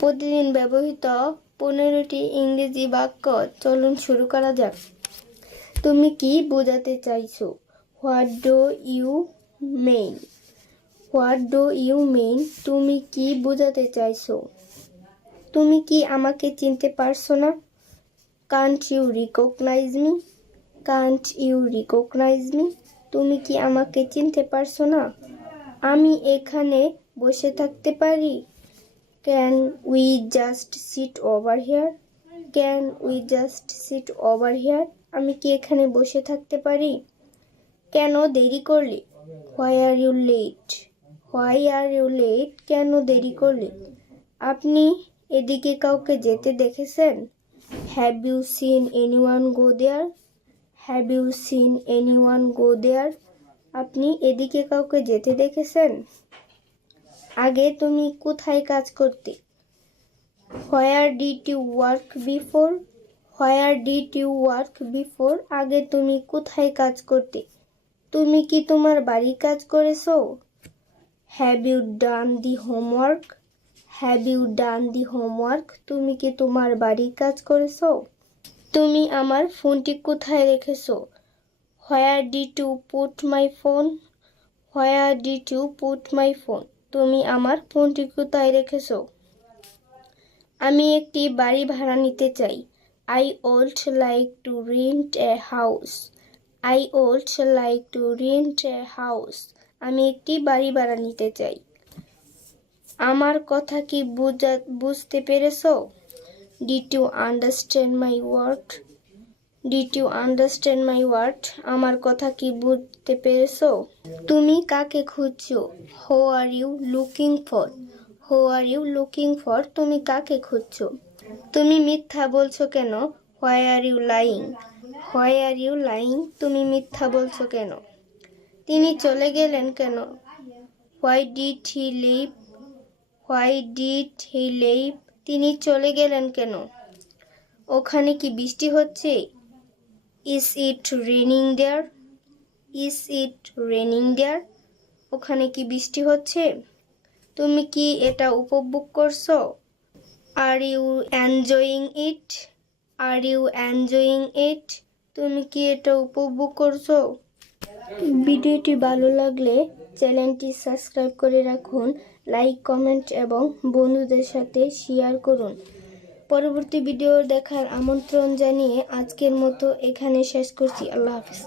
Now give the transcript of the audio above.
প্রতিদিন ব্যবহৃত পনেরোটি ইংরেজি বাক্য, চলুন শুরু করা যাক। তুমি কি বোঝাতে চাইছো? What do you mean what do you mean তুমি কি বোঝাতে চাইছো? তুমি কি আমাকে চিনতে পারছ না? Can't you recognise me can't you recognise me তুমি কি আমাকে চিনতে পারছ না? আমি এখানে বসে থাকতে পারি? Can we just sit over here can we just sit over here আমি কি এখানে বসে থাকতে পারি? কেন দেরি করলে? Why are you late why are you late কেন দেরি করলে? আপনি এদিকে কাউকে যেতে দেখেছেন? Have you seen anyone go there have you seen anyone go there আপনি এদিকে কাউকে যেতে দেখেছেন? আগে তুমি কোথায় কাজ করতে? Where did you work before where did you work before আগে তুমি কোথায় কাজ করতে? তুমি কি তোমার বাড়ির কাজ করেছ? Have you done the homework have you done the homework তুমি কি তোমার বাড়ির কাজ করেছ? তুমি আমার ফোনটি কোথায় রেখেছো? Where did you put my phone where did you put my phone তুমি আমার ফোনটি কোথায় রেখেছো। আমি একটি বাড়ি ভাড়া নিতে চাই। I would like to rent a house I would like to rent a house আমি একটি বাড়ি ভাড়া নিতে চাই। আমার কথা কি বুঝা বুঝতে পেরেছ? Did you understand my word did you understand my word আমার কথা কি বুঝতে পেরেছ? তুমি কাকে খুঁজছো? হো আর ইউ লুকিং ফর হো আর ইউ লুকিং ফর তুমি কাকে খুঁজছো? তুমি মিথ্যা বলছো কেন? Why are you lying why are you lying তুমি মিথ্যা বলছো কেন? তিনি চলে গেলেন কেন? Why did he leave why did he leave তিনি চলে গেলেন কেন? ওখানে কি বৃষ্টি হচ্ছে? Is it raining there is it raining there ওখানে কি বৃষ্টি হচ্ছে? তুমি কি এটা উপভোগ করছ? Are you enjoying it are you enjoying it তুমি কি এটা উপভোগ করছ? ভিডিওটি ভালো লাগলে চ্যানেলটি সাবস্ক্রাইব করে রাখুন, লাইক, কমেন্ট এবং বন্ধুদের সাথে শেয়ার করুন। পরবর্তী ভিডিও দেখার আমন্ত্রণ জানিয়ে আজকের মতো এখানে শেষ করছি। আল্লাহ হাফিজ।